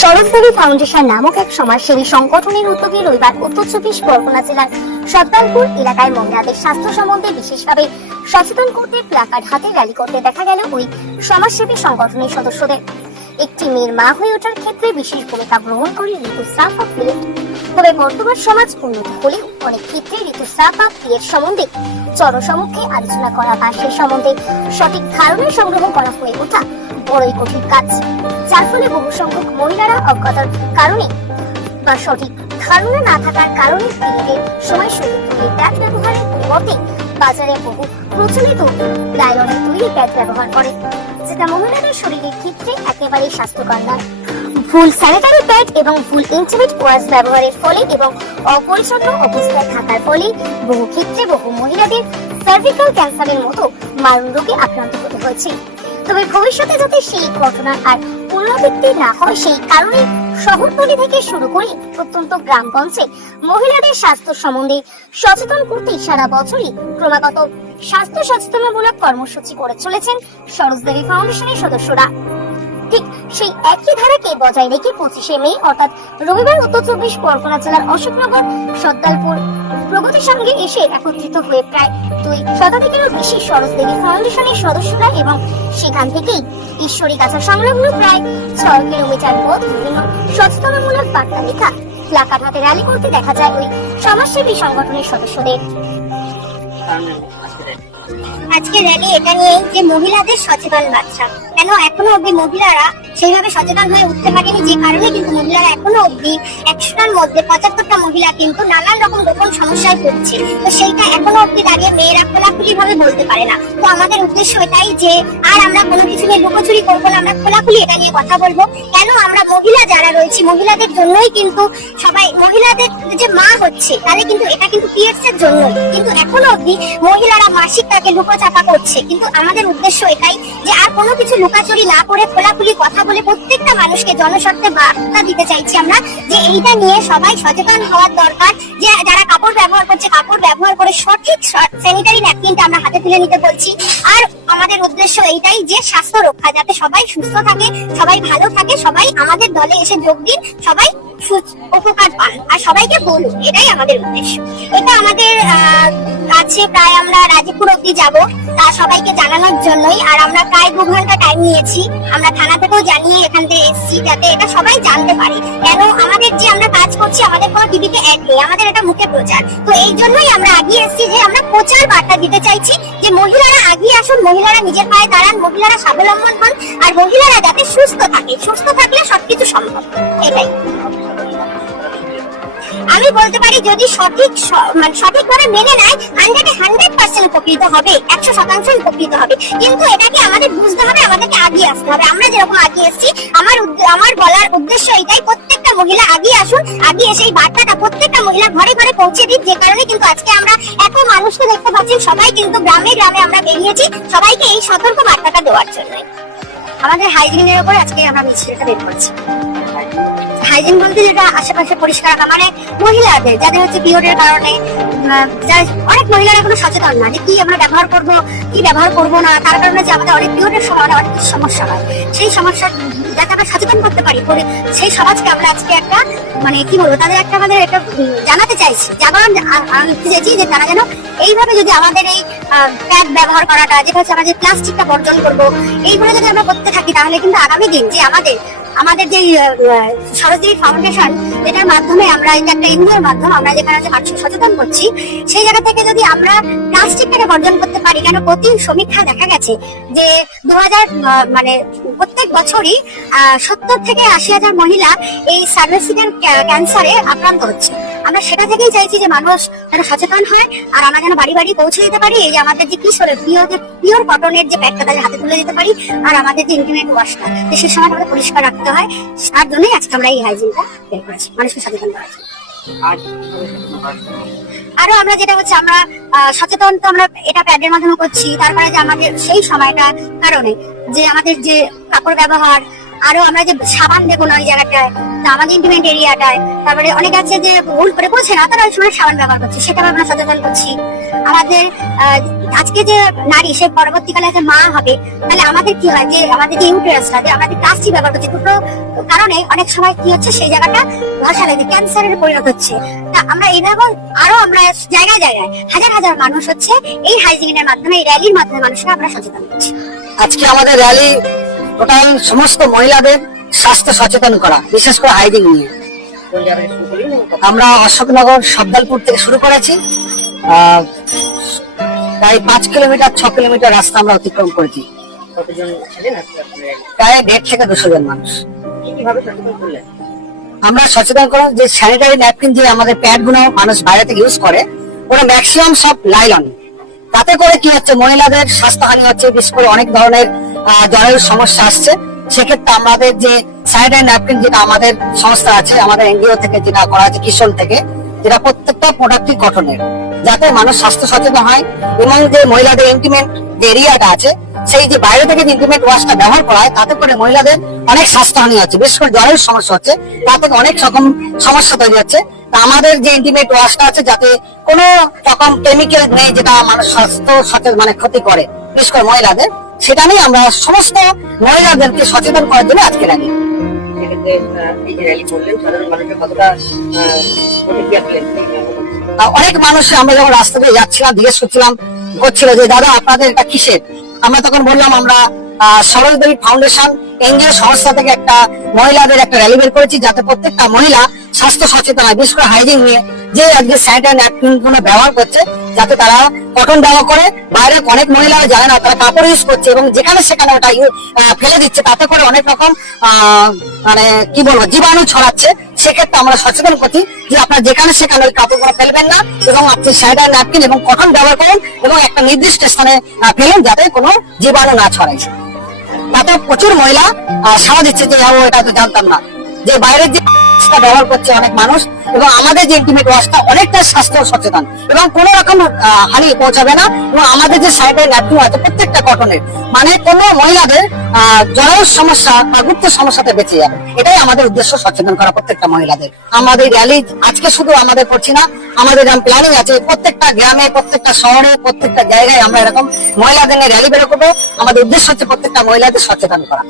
সরোজদেবী foundation নামক এক সমাজসেবী সংগঠনের উদ্যোগে রবিবার উত্তর চব্বিশ পরগনা জেলার সদ্দালপুর এলাকায় মহিলাদের স্বাস্থ্য সম্বন্ধে বিশেষভাবে সচেতন করতে প্লাকার্ড হাতে র্যালি করতে দেখা গেল ওই সমাজসেবী সংগঠনের সদস্যদের। একটি মেয়ের মা হয়ে ওঠার ক্ষেত্রে বিশেষ ভূমিকা গ্রহণ করে ঋতুস্রাব বা পিরিয়ড। তবে বর্তমান সমাজ উন্নত হলেও অনেক ক্ষেত্রে ঋতুস্রাব বা পিরিয়ড সম্বন্ধে জনসমক্ষে আলোচনা করা বা সেই সম্বন্ধে সঠিক ধারণা সংগ্রহ করা হয়ে ওঠা বড়ই কঠিন কাজ, যার ফলে বহু সংখ্যক মহিলারা অজ্ঞতার কারণে বা সঠিক ধারণা না থাকার কারণে পিরিয়ডের সময় শরীর তৈরি প্যাড ব্যবহারের পরিবর্তে বাজারে বহু প্রচলিত লাইলনের তৈরি প্যাড ব্যবহার করে, যেটা মহিলাদের শরীরের ক্ষেত্রে একেবারেই স্বাস্থ্যকর নয়। ভুল স্যানিটারি প্যাড এবং ভুল ইন্টিমেট ওয়াশ ব্যবহারের ফলে এবং অপরিচ্ছন্ন অবস্থায় থাকার ফলে বহু ক্ষেত্রে বহু মহিলাদের সার্ভিক্যাল ক্যান্সারের মতো মারণ রোগে আক্রান্ত হতে হয়েছে। তবে ভবিষ্যতে যাতে সেই ঘটনার আর পুনরাবৃত্তি না হয় সেই কারণে শহরতলি থেকে শুরু করে প্রত্যন্ত গ্রামগঞ্জে মহিলাদের স্বাস্থ্য সম্বন্ধে সচেতন করতে সারা বছরই ক্রমাগত স্বাস্থ্য সচেতনমূলক কর্মসূচি করে চলেছেন সরোজদেবী ফাউন্ডেশনের সদস্যরা। ঠিক সেই একই ধারাকে বজায় রেখে 25শে মে অর্থাৎ রবিবার উত্তর চব্বিশ পরগনা জেলার অশোকনগর সদ্দালপুর প্রগতির সঙ্গে এসে একত্রিত হয়ে প্রায় 2 শতাধিকেরও বেশি সরোজদেবী ফাউন্ডেশনের সদস্যরা এবং সেখান থেকেই ঈশ্বরী গাছা সংলগ্ন প্রায় 6 কিলোমিটার পথ বিভিন্ন সচেতনমূলক বার্তা লেখা প্লাকার্ড হাতে র্যালি করতে দেখা যায় ওই সমাজসেবী সংগঠনের সদস্যদের। আজকে র্যালি এটা নিয়ে যে মহিলাদের সচেতন বার্তা, কেন এখনো অব্দি মহিলারা সেইভাবে সচেতন হয়ে উঠতে পারেনি, যে কারণে কিন্তু মহিলারা এখনো অব্দি 100টার মধ্যে 75টা মহিলা কিন্তু নানান রকম গোপন সমস্যায় ভুগছে। তো সেইটা এখনো অব্দি দাঁড়িয়ে মেয়েরা খোলাখুলি ভাবে বলতে পারে না। তো আমাদের উদ্দেশ্য এটাই যে আর আমরা কোনো কিছু নিয়ে লুকোচুরি করবো না, আমরা খোলাখুলি এটা নিয়ে কথা বলবো। কেন আমরা মহিলা যারা রয়েছি মহিলাদের জন্যই কিন্তু সবাই মহিলাদের যে মা হচ্ছে তাহলে কিন্তু এটা কিন্তু পিরিয়ডস এর জন্য, কিন্তু এখনো অব্দি মহিলারা মাসিকটাকে লুকোচাপা করছে। কিন্তু আমাদের উদ্দেশ্য এটাই যে আর কোনো কিছু লুকাচুরি না করে খোলাখুলি কথা বলে প্রত্যেকটা মানুষকে জনস্বার্থে বার্তা দিতে চাইছি আমরা যে এইটা নিয়ে সবাই সচেতন হওয়ার দরকার। যে যারা কাপড় ব্যবহার করছে কাপড় ব্যবহার করে সঠিক স্যানিটারি ন্যাপকিনটা আমরা হাতে তুলে নিতে বলছি। আর আমাদের উদ্দেশ্য এইটাই যে স্বাস্থ্য রক্ষা, যাতে সবাই সুস্থ থাকে, সবাই ভালো থাকে, সবাই আমাদের দলে এসে যোগ দিন, সবাই উপকার পান আর সবাইকে বলুন, এটাই আমাদের উদ্দেশ্য। এটা আমাদের আছে প্রায় আমরা রাজীবপুর অব্দি যাবো তা সবাইকে জানানোর জন্যই। আর আমরা প্রায় 2 ঘন্টা টাইম নিয়েছি, আমরা থানা থেকেও জানিয়ে এখান থেকে এসেছি যাতে এটা সবাই জানতে পারে। কেন আমাদের যে আমরা কাজ করছি আমাদের কোনো টিভিতে অ্যাড নেই, আমাদের এটা মুখে প্রচার। তো এই জন্যই আমরা আগিয়ে এসেছি যে আমরা প্রচার বার্তা দিতে চাইছি যে মহিলারা আগিয়ে আসুন, মহিলারা নিজের পায়ে দাঁড়ান, মহিলারা স্বাবলম্বন হন, আর মহিলারা যাতে সুস্থ থাকে, সুস্থ থাকলে সবকিছু সম্ভব। এটাই আমি বলতে পারি, যদি সঠিকভাবে মেনে নেয় 100% উপকৃত হবে, 100% উপকৃত হবে। কিন্তু এটাকে আমাদের বুঝতে হবে, আমাদেরকে আগিয়ে আসতে হবে। আমরা যেরকম আগিয়ে এসেছি, আমার বলার উদ্দেশ্য এটাই, প্রত্যেকটা মহিলা আগিয়ে আসুন, আগিয়ে এসে এই বার্তাটা প্রত্যেকটা মহিলা ঘরে ঘরে পৌঁছে দিন। যে কারণে কিন্তু আজকে আমরা এত মানুষকে দেখতে পাচ্ছি, সবাই কিন্তু গ্রামে গ্রামে আমরা বেরিয়েছি সবাইকে এই সতর্ক বার্তাটা দেওয়ার জন্য। আমাদের হাইজিনের উপর আজকে আমরা মিছিলটা বের করছি। হাইজিন বলতে যেটা আশেপাশে পরিষ্কার রাখা, মানে মহিলাদের যাদের হচ্ছে পিরিয়ডের কারণে অনেক মহিলারা এখনো সচেতন না যে কি আমরা ব্যবহার করব কি ব্যবহার করব না, তার কারণে যে আমাদের অনেক পিরিয়ডের সময় অনেক সমস্যা হয়। সেই সমস্যা যাতে আমরা সচেতন করতে পারি, সেই সমাজকে আমরা আজকে একটা মানে কি বলবো তাদের একটা আমাদের একটা জানাতে চাইছি, জাগরণ আনতে চাইছি যে তারা যেন এইভাবে যদি আমাদের এই প্যাড ব্যবহার করাটা, যেটা হচ্ছে আমরা যে প্লাস্টিকটা বর্জন করব, এইগুলো যদি আমরা করতে থাকি তাহলে কিন্তু আগামী দিন যে আমাদের যে সরোজদেবী ফাউন্ডেশন, এটার মাধ্যমে আমরা এটা একটা এনজিওর মাধ্যমে আমরা যেখানে মানুষকে সচেতন করছি, সেই জায়গা থেকে যদি আমরা প্লাস্টিকটাকে বর্জন করতে পারি। কেন প্রতি সমীক্ষা দেখা গেছে যে 2000 মানে প্রত্যেক বছরই 70 থেকে 80,000 মহিলা এই সার্ভিক্যাল ক্যান্সারে আক্রান্ত হচ্ছে। আমরা সেটা থেকেই চাইছি যে মানুষ যেন সচেতন হয়, আর আমরা যেন বাড়ি বাড়ি পৌঁছে দিতে পারি এই যে আমাদের যে কিশোরের পিওর কটনের যে প্যাডটা তাদের হাতে তুলে দিতে পারি, আর আমাদের যে ইন্টিমেট ওয়াশটা সেই সময় আমাদের পরিষ্কার রাখতে হয়। তার জন্যই আজকে আমরা এই হাইজিনটা বের করেছি, মানুষকে সচেতন করার জন্য। আরো আমরা যেটা হচ্ছে আমরা সচেতন তো আমরা এটা প্যাডের মাধ্যমে করছি, তারপরে যে আমাদের সেই সময়টা কারণে যে আমাদের যে কাপড় ব্যবহার আরো আমরা যে সাবান দেবো না ওই জায়গাটায়, তা আমাদের ইন্টিমেট এরিয়াটায়, তারপরে অনেক আছে যে ভুল করে বলছে না, তারা ওই সময় সাবান ব্যবহার করছে, সেটা আমরা সচেতন করছি। আমাদের আজকে যে নারী সে পরবর্তীকালে যে মা হবে, তাহলে আমাদের কি হয় যে আমাদের যে ইউটেরাসটা যে আমাদের প্লাস্টিক ব্যবহার করছে দুটো কারণে অনেক সময় কি হচ্ছে সেই জায়গাটা ধসা লেগে ক্যান্সারের পরিণত হচ্ছে। তা আমরা এইভাবে আরো আমরা জায়গায় জায়গায় হাজার হাজার মানুষ হচ্ছে এই হাইজিনের মাধ্যমে, এই র্যালির মাধ্যমে মানুষকে আমরা সচেতন করছি। আজকে আমাদের র্যালি টোটাল সমস্ত মহিলাদের স্বাস্থ্য সচেতন করা, বিশেষ করে হাইজিন নিয়ে। আমরা অশোকনগর সবদালপুর থেকে শুরু করেছি, প্রায় 5 কিলোমিটার 6 কিলোমিটার রাস্তা আমরা অতিক্রম করেছি। প্রায় 1.5 থেকে 200 জন মানুষ। আমরা সচেতন করলাম যে স্যানিটারি ন্যাপকিন যে আমাদের প্যাড গুলো মানুষ বাইরে থেকে ইউজ করে, ওরা ম্যাক্সিমাম সব লাইলন। তাতে করে কি হচ্ছে, মহিলাদের স্বাস্থ্যহানি হচ্ছে, বিশেষ করে অনেক ধরনের জরায়ুর সমস্যা আসছে। সেক্ষেত্রে আমাদের যে স্যানিটারি ন্যাপকিন যেটা আমাদের সংস্থা আছে, আমাদের এনজিও থেকে যেটা করা আছে কিশোর থেকে, যেটা প্রত্যেকটা প্রোডাক্টই কটনের, যাতে মানুষ স্বাস্থ্য সচেতন হয়। এবং যে মহিলাদের ইন্টিমেট যে এরিয়াটা আছে, সেই যে বাইরে থেকে যে ইন্টিমেট ওয়াশটা ব্যবহার করা হয়, তাতে করে মহিলাদের অনেক স্বাস্থ্যহানি হচ্ছে, বিশেষ করে জরায়ুর সমস্যা হচ্ছে, তাতে অনেক রকম সমস্যা তৈরি হচ্ছে। তা আমাদের যে ইন্টিমেট ওয়াশটা আছে, যাতে কোনো রকম কেমিক্যাল নেই যেটা মানুষ স্বাস্থ্য সচেতন মানে ক্ষতি করে, বিশেষ করে মহিলাদের, সেটা নিয়ে আমরা সমস্ত মহিলাদেরকে সচেতন করার জন্য আজকে র্যালি। অনেক মানুষ আমরা যখন রাস্তা দিয়ে যাচ্ছিলাম জিজ্ঞেস করছিল যে দাদা আপনাদের এটা কিসের। আমরা তখন বললাম আমরা সরল দেবী ফাউন্ডেশন এনজিও সংস্থা থেকে একটা মহিলাদের একটা র্যালি বের করেছি, যাতে প্রত্যেকটা মহিলা স্বাস্থ্য সচেতন হয়, বিশেষ করে হাইজিন নিয়ে। যে আজকে স্যানিটারি ন্যাপকিন গুলো ব্যবহার করছে, যাতে তারা কটন ব্যবহার করে, বাইরে অনেক মহিলারা জানে না, তারা কাপড় ইউজ করছে এবং যেখানে সেখানে ওটা ফেলে দিচ্ছে, তাতে করে অনেক রকম মানে কি বলবো জীবাণু ছড়াচ্ছে। সেক্ষেত্রে আমরা সচেতন করছি যে আপনার যেখানে সেখানে ওই কাপড়গুলো ফেলবেন না, এবং আপনি স্যানিটারি ন্যাপকিন এবং কটন ব্যবহার করুন এবং একটা নির্দিষ্ট স্থানে ফেলুন, যাতে কোনো জীবাণু না ছড়ায়। তাতে প্রচুর মহিলা সাড়া দিচ্ছে যে এটা তো জানতাম না, যে বাইরের যে ব্যবহার করছে অনেক মানুষ, এবং আমাদের যে ইন্টিমেট ওয়াশটা অনেকটা স্বাস্থ্য সচেতন এবং কোনো রকম হানি পৌঁছাবে না। এবং আমাদের যে স্যানিটারি ন্যাপকিন আছে প্রত্যেকটা কটনের, মানে কোনো মহিলাদের জরায়ুর সমস্যা বা গুপ্ত সমস্যাতে বেঁচে যাবে। এটাই আমাদের উদ্দেশ্য, সচেতন করা প্রত্যেকটা মহিলাদের। আমাদের র্যালি আজকে শুধু আমাদের করছি না, আমাদের এরকম প্ল্যানিং আছে প্রত্যেকটা গ্রামে, প্রত্যেকটা শহরে, প্রত্যেকটা জায়গায় আমরা এরকম মহিলাদের নিয়ে র্যালি বের করবো। আমাদের উদ্দেশ্য হচ্ছে প্রত্যেকটা মহিলাদের সচেতন করা।